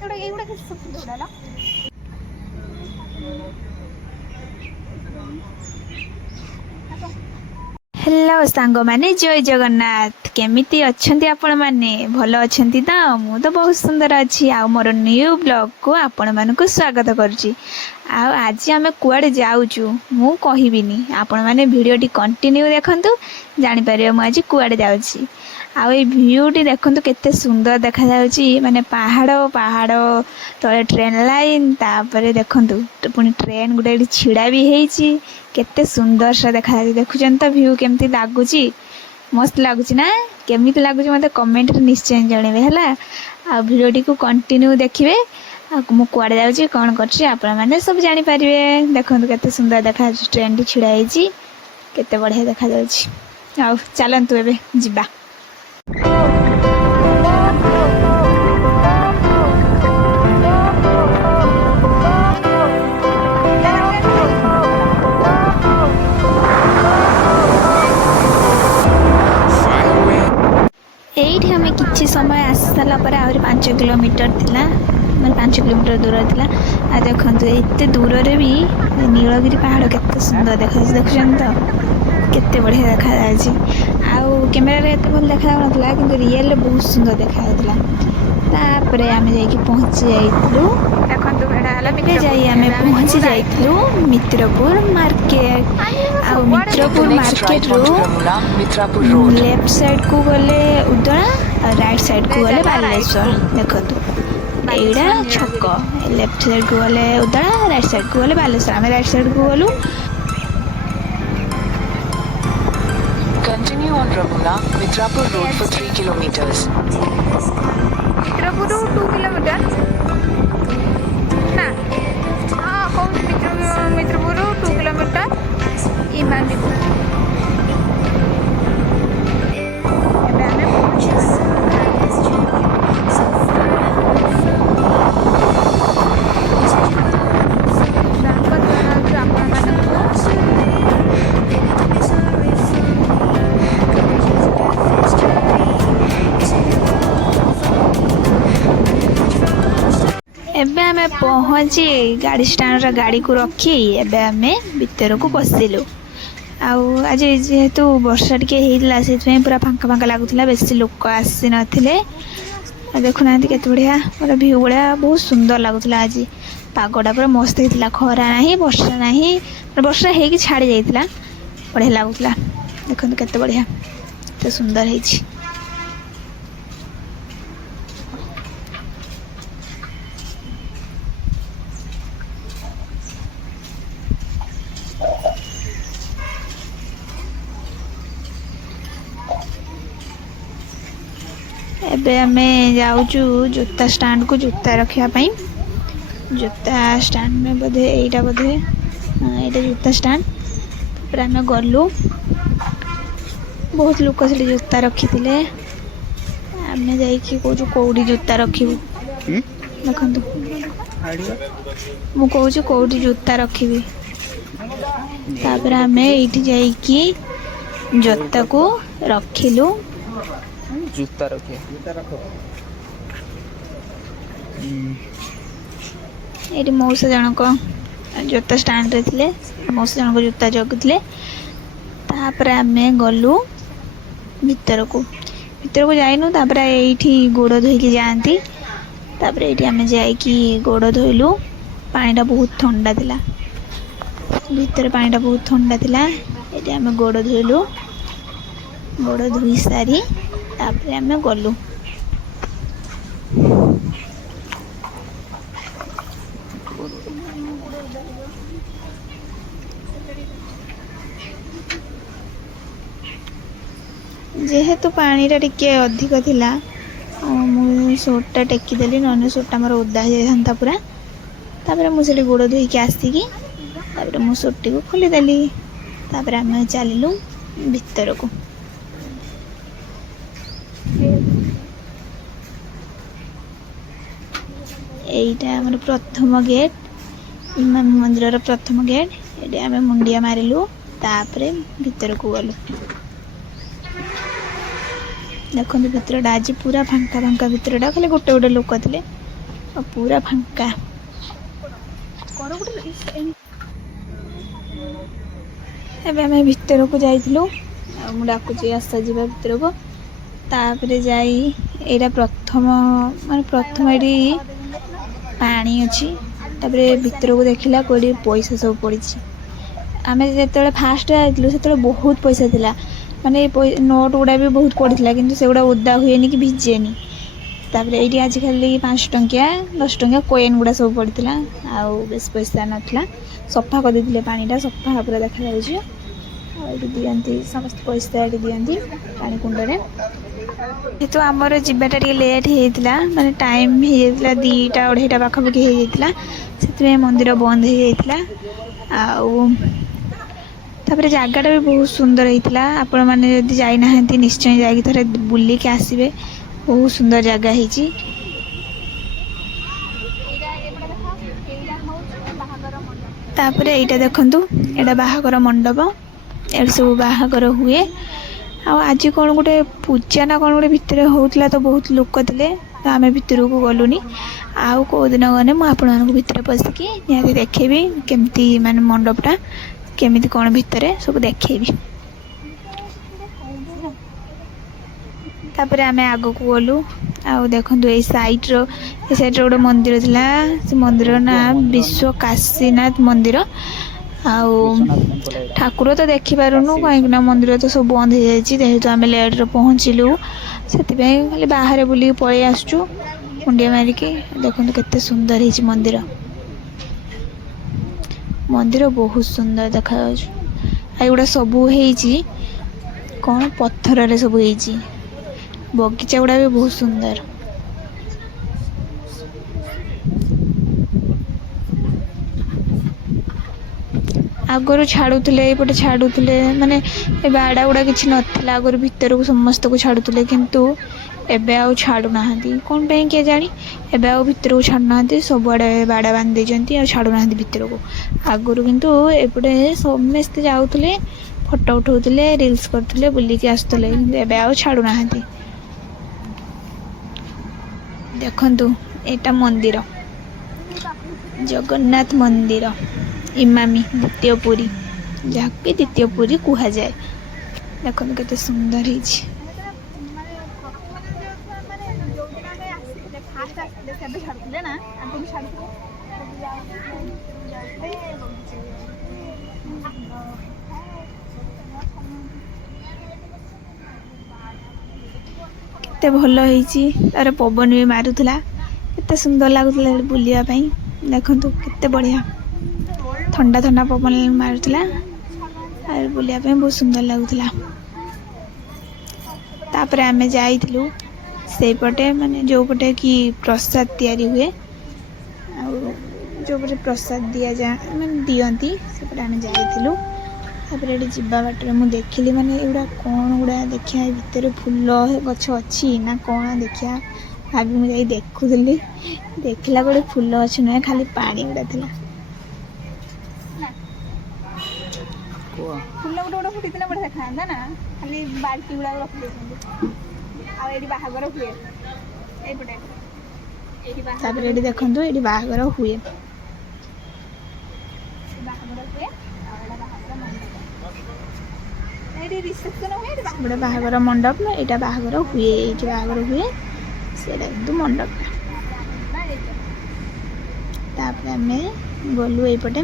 Hello सांग माने जय जगन्नाथ केमिति अच्छंती आपण माने भलो अच्छंती त मु तो बहुत सुंदर अच्छी आ मोर न्यू ब्लॉग को आपण मानकु स्वागत करची। आज आमे कुआडे जाउचु मु कहिबिनी आपण माने वीडियो टी कंटिन्यू देखंतु जानि परियो मु आज कुआडे जाउची। आ ए व्यू टी देखंतु केते सुंदर देखा जाउची माने पहाड़ पहाड़ तले ट्रेन लाइन तापरे देखंतु पुनी ट्रेन गुडे छिड़ा भी हेची केते सुंदर से देखा देखुचन त व्यू केमती लागुची मस्त लागुची ना केमिति लागुची मते कमेंट रे निश्चय जणेबे हला। आ वीडियो टी को कंटिन्यू देखिबे आ मु कुआडे जाउची कोन करची आपण माने सब जानि परिबे। देखंतु केते सुंदर देखा ट्रेन टी छिड़ा हेची केते बढ़िया देखा जाउची। आ चलंतु एबे जिबा। एठी हमें किछि समय आसी सारा पर आहुरी 5 किलोमीटर थिला मतलब 5 किलोमीटर दूर थिला। आ देखंतु एते दूर रे भी नीलगिरी पहाड़ केते सुंदर देखा देखुछन त केते बढ़िया देखा जायछि। आ कैमरा रे एते भल देखा नथला किंतु रियल रे बहुत सुंदर देखा जायतिला। तापरे आमे जाई कि पहुंची जाइतलु देखंतु भेडा हला मिटे जाई आमे पहुंची जाइतलु मित्रपुर मार्केट। आ मित्रपुर मार्केट रो लेफ्ट साइड को गले उदळा और राइट साइड को गले बालेश्वर। देखंतु एडा छक लेफ्ट साइड को गले उदळा राइट साइड को गले बालेश्वर। आमे राइट साइड को गलु Continue on Ramula, Mitrapur Road for 3 kilometers. मित्रपुर 2 kilometre ना हाँ कौन मित्रपुर 2 किलोमीटर इमानपुर एबे आमे पहुंची गाड़ी स्टैंड रा गाड़ी को रखी एबे आमे भीतर को पसिलु। आज जेहेतु वर्षा टिके हेइला सेथमे पूरा फांका फांका लागुथिला बेसी लोक आसी नथिले। देखु नांती केते बढ़िया पूरा व्यू बढ़िया बहुत सुंदर लागुथिला। आज पागोडा पूरा मस्त हेतिला खरा नाही वर्षा नाही वर्षा हे कि छाड़ी जाइतिला बढ़िया लागुथिला। देखंतु केते बढ़िया केते सुंदर हेछि। एबे आमे जाउचु जूता स्टैंड को जूता रखिया पई। जूता स्टैंड में बोधे एटा जूता स्टैंड पर आमे गलु बहुत लोक से जूता रखिथिले। आमे जाई कि कोडी जूता रखिबु देखंतु मु कहूछु कोडी जूता रखिबी। तापर आमे एठी जाई कि जूता को रखिलु जूता रखिए ये मौसा जनक जूता स्टैंड रे थिले मौसा जनक जूता जगुथिले। तापर आमे गलु भीतर को जाइनु। तापर एठी गोड़ धोइकी जाआंती। तापर एठी आमे जाई कि गोड़ धोइलु। पानीटा बहुत ठंडा थिला भीतर पानीटा बहुत ठंडा थिला। एठी आमे गोड़ धोइलु गोड़ धोई सारी तापर आमे गलु। जेहेतु पानी टिके अधिक थिला मु सोटा टेकी देली नने सोटा मोर ओदा हो जाता पूरा। तापर मु सेठी गोड़ धोइकी आसिकी तापर मु सोटी को खोली देली। तापर आमे चलिलु भीतर को। एटा हमर प्रथम गेट इमाम मंदिर प्रथम गेट। एटे आमे मुंडिया मारिलु तापरे भीतर को गलु। देखो भीतर आज पूरा फांका फांका भीतर खाली गोटे गोटे लोक थे ଆଉ ପୁରା ଫାଙ୍କା। ଏବେ ଆମେ ଭିତରକୁ ଯାଇଥିଲୁ, ଆଉ ମୁଁ ଡାକୁଛି ଆସ ଯିବା ଭିତରକୁ। ତାପରେ ଯାଇ ଏଇଟା ପ୍ରଥମ ଏଠି ପାଣି ଅଛି। ତାପରେ ଭିତରକୁ ଦେଖିଲା କୋଉଠି ପଇସା ସବୁ ପଡ଼ିଛି। ଆମେ ଯେତେବେଳେ ଫାଷ୍ଟ ଯାଇଥିଲୁ ସେତେବେଳେ ବହୁତ ପଇସା ଥିଲା, ମାନେ ନୋଟ୍ ଗୁଡ଼ା ବି ବହୁତ ପଡ଼ିଥିଲା, କିନ୍ତୁ ସେଗୁଡ଼ା ଓଦା ହୁଏନି କି ଭିଜେନି। ତାପରେ ଏଇଠି ଆଜିକାଲି 5 ଟଙ୍କିଆ 10 ଟଙ୍କିଆ କଏନ୍ ଗୁଡ଼ା ସବୁ ପଡ଼ିଥିଲା, ଆଉ ବେଶୀ ପଇସା ନଥିଲା। ସଫା କରିଦେଇଥିଲେ, ପାଣିଟା ସଫା ପୁରା ଦେଖାଯାଉଛି। ଆଉ ଏଠି ଦିଅନ୍ତି ସମସ୍ତେ ପଇସା, ଏଠି ଦିଅନ୍ତି ପାଣି କୁଣ୍ଡରେ। ଯେହେତୁ ଆମର ଯିବାଟା ଟିକେ ଲେଟ୍ ହେଇଯାଇଥିଲା, ମାନେ ଟାଇମ୍ ହେଇଯାଇଥିଲା 2ଟା 2:30 ପାଖାପାଖି ହେଇଯାଇଥିଲା, ସେଥିପାଇଁ ମନ୍ଦିର ବନ୍ଦ ହେଇଯାଇଥିଲା। ଆଉ ତାପରେ ଜାଗାଟା ବି ବହୁତ ସୁନ୍ଦର ହେଇଥିଲା। ଆପଣମାନେ ଯଦି ଯାଇନାହାନ୍ତି ନିଶ୍ଚୟ ଯାଇକି ଥରେ ବୁଲିକି ଆସିବେ, ବହୁତ ସୁନ୍ଦର ଜାଗା ହେଇଛି। ତାପରେ ଏଇଟା ଦେଖନ୍ତୁ, ଏଇଟା ବାହାଘର ମଣ୍ଡପ। ଏଠି ସବୁ ବାହାଘର ହୁଏ। ଆଉ ଆଜି କ'ଣ ଗୋଟେ ପୂଜା ନା କ'ଣ ଗୋଟେ ଭିତରେ ହେଉଥିଲା, ତ ବହୁତ ଲୋକ ଥିଲେ, ତ ଆମେ ଭିତରକୁ ଗଲୁନି। ଆଉ କେଉଁ ଦିନ ଗଲେ ମୁଁ ଆପଣମାନଙ୍କୁ ଭିତରେ ପଶିକି ନିହାତି ଦେଖେଇବି, କେମିତି ମାନେ ମଣ୍ଡପଟା କେମିତି କ'ଣ ଭିତରେ ସବୁ ଦେଖେଇବି। ତାପରେ ଆମେ ଆଗକୁ ଗଲୁ, ଆଉ ଦେଖନ୍ତୁ ଏଇ ସାଇଡ଼୍ର ଗୋଟେ ମନ୍ଦିର ଥିଲା। ସେ ମନ୍ଦିରର ନାଁ ବିଶ୍ୱ କାଶୀନାଥ ମନ୍ଦିର। ଆଉ ବିଶ୍ୱନାଥ ଟେମ୍ପଲ ଏଇଟା। ଠାକୁର ତ ଦେଖିପାରୁନୁ, କାଶୀ କାହିଁକିନା ବିଶ୍ୱନାଥ ମନ୍ଦିର ଟେମ୍ପଲ। ତ ସବୁ ବନ୍ଦ ହେଇଯାଇଛି। ଯେହେତୁ ଆମେ ଲେଟ୍ରେ ପହଞ୍ଚିଲୁ, ସେଥିପାଇଁ ଖାଲି ବାହାରେ ବୁଲିକି ପଳେଇ ଆସୁଛୁ ମୁଣ୍ଡିଆ ମାରିକି। ଦେଖନ୍ତୁ କେତେ ସୁନ୍ଦର ହେଇଛି ମନ୍ଦିର। ମନ୍ଦିର ବହୁତ ସୁନ୍ଦର ଦେଖାଯାଉଛି। ଆଉ ଏଗୁଡ଼ା ସବୁ ହେଇଛି କ'ଣ ପଥରରେ ସବୁ ହେଇଛି। ବଗିଚା ଗୁଡ଼ା ବି ବହୁତ ସୁନ୍ଦର। ଆଗରୁ ଛାଡ଼ୁଥିଲେ, ଏଇପଟେ ଛାଡ଼ୁଥିଲେ, ମାନେ ଏ ବାଡ଼ା ଗୁଡ଼ା କିଛି ନଥିଲା ଆଗରୁ, ଭିତରକୁ ସମସ୍ତଙ୍କୁ ଛାଡ଼ୁଥିଲେ, କିନ୍ତୁ ଏବେ ଆଉ ଛାଡ଼ୁନାହାନ୍ତି। କ'ଣ ପାଇଁ କେଜାଣି ଏବେ ଆଉ ଭିତରକୁ ଛାଡ଼ୁନାହାନ୍ତି। ସବୁଆଡ଼େ ବାଡ଼ା ବାନ୍ଧି ଦେଇଛନ୍ତି, ଆଉ ଛାଡ଼ୁନାହାନ୍ତି ଭିତରକୁ। ଆଗରୁ କିନ୍ତୁ ଏପଟେ ସମସ୍ତେ ଯାଉଥିଲେ, ଫଟୋ ଉଠାଉଥିଲେ, ରିଲ୍ସ କରୁଥିଲେ, ବୁଲିକି ଆସୁଥିଲେ, କିନ୍ତୁ ଏବେ ଆଉ ଛାଡ଼ୁନାହାନ୍ତି। ଦେଖନ୍ତୁ ଏଇଟା ମନ୍ଦିର, ଜଗନ୍ନାଥ ମନ୍ଦିର, ଇମାମି ଦ୍ୱିତୀୟ ପୁରୀ, ଯାହାକୁ କି ଦ୍ୱିତୀୟ ପୁରୀ କୁହାଯାଏ। ଦେଖନ୍ତୁ କେତେ ସୁନ୍ଦର ହେଇଛି। କେତେ ଭଲ ହେଇଛି। ତାର ପବନ ବି ମାରୁଥିଲା, କେତେ ସୁନ୍ଦର ଲାଗୁଥିଲା ବୁଲିବା ପାଇଁ। ଦେଖନ୍ତୁ କେତେ ବଢ଼ିଆ ଥଣ୍ଡା ଥଣ୍ଡା ପବନ ମାରୁଥିଲା, ଆଉ ବୁଲିବା ପାଇଁ ବହୁତ ସୁନ୍ଦର ଲାଗୁଥିଲା। ତାପରେ ଆମେ ଯାଇଥିଲୁ ସେଇପଟେ, ମାନେ ଯେଉଁପଟେ କି ପ୍ରସାଦ ତିଆରି ହୁଏ, ଆଉ ଯେଉଁପଟେ ପ୍ରସାଦ ଦିଅନ୍ତି, ସେପଟେ ଆମେ ଯାଇଥିଲୁ। ତାପରେ ଏଠି ଯିବା ବାଟରେ ମୁଁ ଦେଖିଲି, ମାନେ ଏଗୁଡ଼ା କ'ଣ ଗୁଡ଼ା ଦେଖିବା, ଭିତରେ ଫୁଲ ଗଛ ଅଛି ନା କ'ଣ ଦେଖିବା ଭାବି ମୁଁ ଯାଇ ଦେଖୁଥିଲି। ଦେଖିଲା ବେଳେ ଫୁଲ ଗଛ ନୁହେଁ, ଖାଲି ପାଣି ଗୁଡ଼ା ଥିଲା। ଫୁଲ ଗୋଟେ ଫୁଟିଥିଲେ ବଢ଼ିଆ ଦେଖାଯାନ୍ତା ନା, ଖାଲି ବାଲ୍ଟି ଗୁଡ଼ାକ ରଖିଦେଇଛନ୍ତି। ଆଉ ଏଇଠି ବାହାଘର ହୁଏ ଏଇପଟେ। ତାପରେ ଏଠି ଦେଖନ୍ତୁ, ଏଇଠି ବାହାଘର ହୁଏ। ଗୋଟେ ବାହାଘର ମଣ୍ଡପ, ଏଇଟା ବାହାଘର ହୁଏ, ଏଇଠି ବାହାଘର ହୁଏ, ସେଇଟା କିନ୍ତୁ ମଣ୍ଡପଟା। ତାପରେ ଆମେ ଗଲୁ ଏଇପଟେ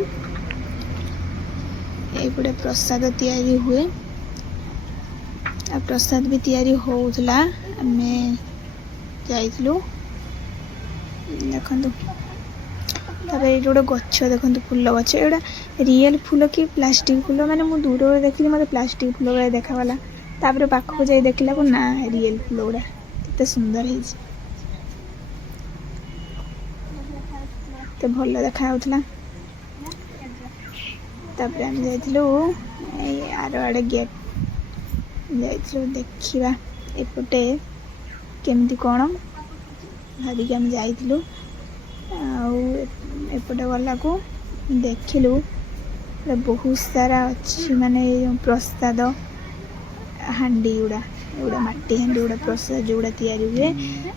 ପ୍ରସାଦ ତିଆରି ହୁଏ, ଆଉ ପ୍ରସାଦ ବି ତିଆରି ହେଉଥିଲା। ଆମେ ଯାଇଥିଲୁ, ଦେଖନ୍ତୁ। ତାପରେ ଏଇଠି ଗୋଟେ ଗଛ ଦେଖନ୍ତୁ, ଫୁଲ ଗଛ। ଏଗୁଡ଼ା ରିଏଲ୍ ଫୁଲ କି ପ୍ଲାଷ୍ଟିକ୍ ଫୁଲ, ମାନେ ମୁଁ ଦୂରରେ ଦେଖିଲି, ମୋତେ ପ୍ଲାଷ୍ଟିକ୍ ଫୁଲ ଭଳିଆ ଦେଖାଗଲା। ତାପରେ ପାଖକୁ ଯାଇ ଦେଖିଲାକୁ ନା, ରିଏଲ୍ ଫୁଲ ଗୁଡ଼ା କେତେ ସୁନ୍ଦର ହେଇଛି, କେତେ ଭଲ ଦେଖାଯାଉଥିଲା। ତାପରେ ଆମେ ଯାଇଥିଲୁ ଏଇ ଆର ଆଡ଼େ ଗେଟ୍ ଯାଇଥିଲୁ ଦେଖିବା ଏପଟେ କେମିତି କ'ଣ ଭାବିକି ଆମେ ଯାଇଥିଲୁ। ଆଉ ଏପଟେ ଗଲାକୁ ଦେଖିଲୁ ବହୁତ ସାରା ଅଛି, ମାନେ ପ୍ରସାଦ ହାଣ୍ଡି ଗୁଡ଼ା। एगुड़ा माटी हांडी गुड़ा प्रसाद जोड़ा तैयारी हुए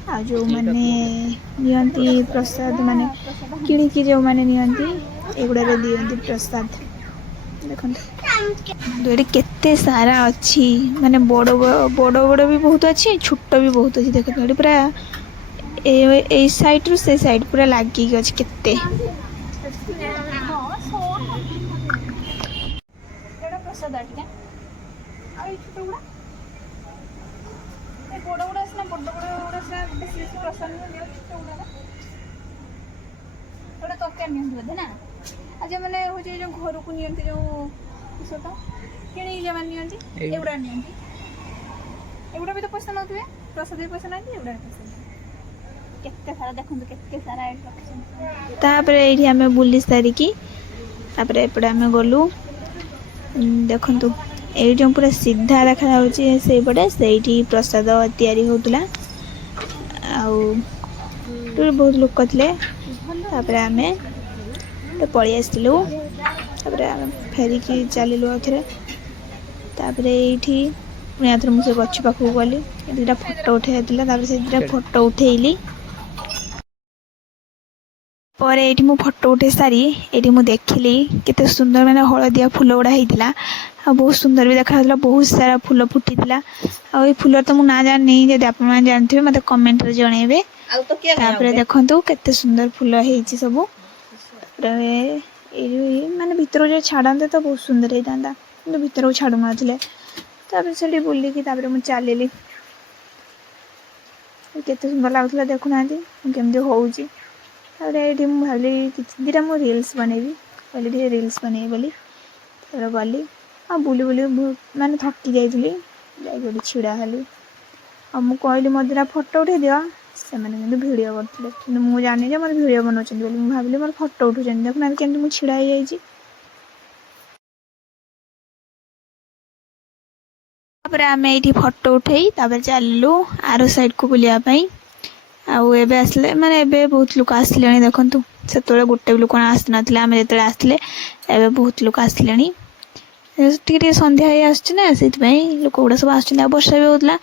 आ जो माने नियंती प्रसाद माने किणिकी जो माने नियंती एगुड़ा दियंती प्रसाद देखो ये केते सारा अच्छी माने बड़ बड़ भी बहुत अच्छी छोट भी बहुत अच्छी देखो ये पूरा ए साइड रु से साइड पूरा लागिक अच्छी केते प्रसाद बड़ बड़ आसना बड़ बड़ बेसी प्रसाद छोटा तरकारी नि बोधे ना आज मैंने हूँ जो घर को नि जो छोटा कि जो मैंने एगुड़ा नि एगुड़ा भी तो पैसा नौथे प्रसाद भी पैसा ना एगुड़ा केते सारा देखो केते सारा तापर ये आम बुली सारिकी तापर एपटे आम गलु देखु ये जो पूरा सीधा देखा से पटे से प्रसाद तैयारी होतला बहुत लोक थे आम पलि आसलु फेरिकी चलू आउे ये पुणी आथर मुझे गच पाख गली दुटा फोटो उठाई से दुटा फोटो उठेली पर ये मु फोटो उठे सारी ये मुझे देखिली केते सुंदर मैंने हलदिया फूल गुड़ा होता बहुत सुंदर भी देखा बहुत सारा फूल फुटी आ फूल तो मुझे ना जानी जब आप जानते मत कमेंट रे जनइबे देखो केते सुंदर फूल होती सब माने भीतर जो छाड़ते तो बहुत सुंदर होता कि भीतर को छाड़ू ना से बुलिकी मुझे चलि केते सुंदर लगुला देखुना केमती होची ये भावी दीटा मु रिल्स बनैबी कहली रिल्स बन बोली गली हाँ बुली बुली माने थकी जाइए छिड़ा हेली आ मु कहली मो दिटा फोटो उठे दिया से मैंने भिडियो करते मुझे जानी जे मत भिडियो बनाऊँ बोली भाविली मोर फोटो उठुं देखुना केमती मुझे छिड़ा हो जाइए आम ये फोटो उठे चलू आर साइड को बुलायापाई आउ एबे आसले माने एबे बहुत लोक आसले देखंतु से गोटे भी लोक आसी ना आम जो आसले एबे बहुत लोक आसले टे संध्या आसना से लोक गुड़ा सब आस वर्षा भी होता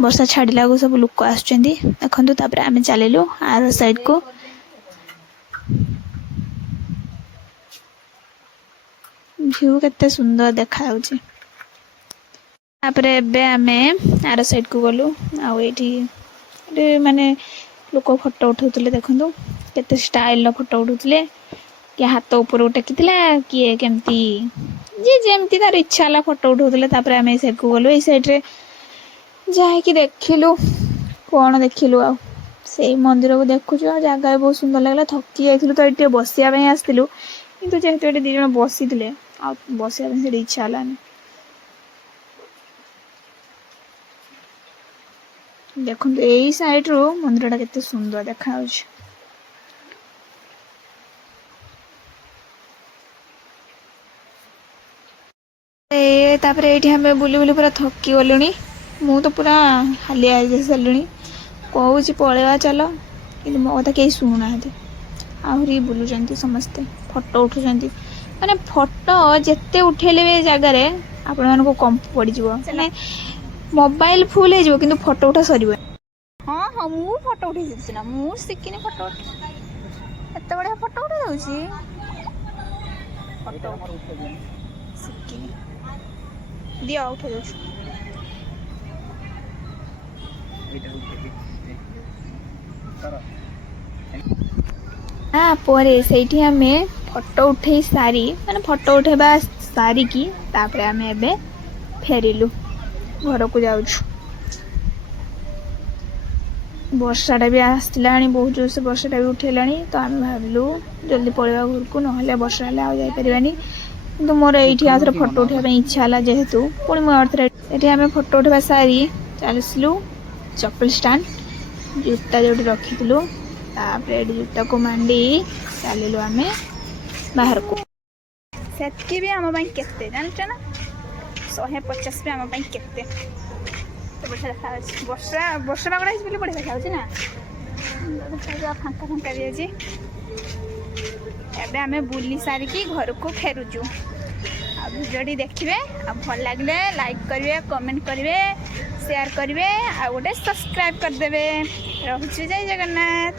वर्षा छाड़ा को सब लोक आस देखु आम चलू आर साइड को व्यू केते सुंदर देखा आम आर साइड को गलु आठी माने लोक फोटो उठाऊले देखो केते स्टाइल फोटो उठाऊले किए हाथ ऊपर टेकी किए केमती जी जमती तार इच्छा है फोटो उठाऊले आम साइड को गलु ये साइड्रे जाकि देखिलु कौन देखिलु आ से मंदिर को देखु जगह बहुत सुंदर लगला थकी जाइलु तो ये बसिया आसलु कि जेहेतु ये दी जन बसी बसिया से इच्छा है देखो यही साइड रू मंदिर केते सुंदर देखा ये आम बुली बुली पूरा थकी गलु मु तो पूरा हालिया सारे कहूँ पलैया चल कि मो कथा कहीं शुणुना आहरी बुलूँ समस्ते फोटो उठुंट माने फोटो जिते उठेले जगार आपण को कम पड़ जाए मोबाइल फुल हो कि फोटो उठा सर हाँ हाँ मु फोटो उठे सीना मु शिखिनी फोटो एत बढ़िया फोटो उठे जाऊँगी शिखिनी दिया उठे जाऊँ परे से आम फोटो उठे सारी माने फोटो उठेबा सारिकी तापर आम एबे फेरिलु घर को जाऊँ वर्षाटा भी आसला बहुत जोर से वर्षाटा भी उठेला तो आम भाविलु जल्दी पलैया घर को ना वर्षा हेल्ले आ जापारानी कि मोर ये आउे फोटो उठाई इच्छा है जेहेतु पुणी मुझे ये आम फोटो उठा सारी चलू चप्पल स्टाण्ड जूता जो रखीलु जूता को मांडी चलू आम बाहर को से भी आम केते जानच ना 150 भी आम केते बढ़िया देखा वर्षा वर्षा पागड़ा बोली बढ़िया देखा ना फांका फांका भी अच्छे एबे आम बुली सारिकी घर को फेरुचु भिडियोटी देखिए भल लगे लाइक करेंगे कमेंट करेंगे ସେୟାର କରିବେ ଆଉ ଗୋଟେ ସବସ୍କ୍ରାଇବ୍ କରିଦେବେ। ରହୁଛି ଜୟ ଜଗନ୍ନାଥ।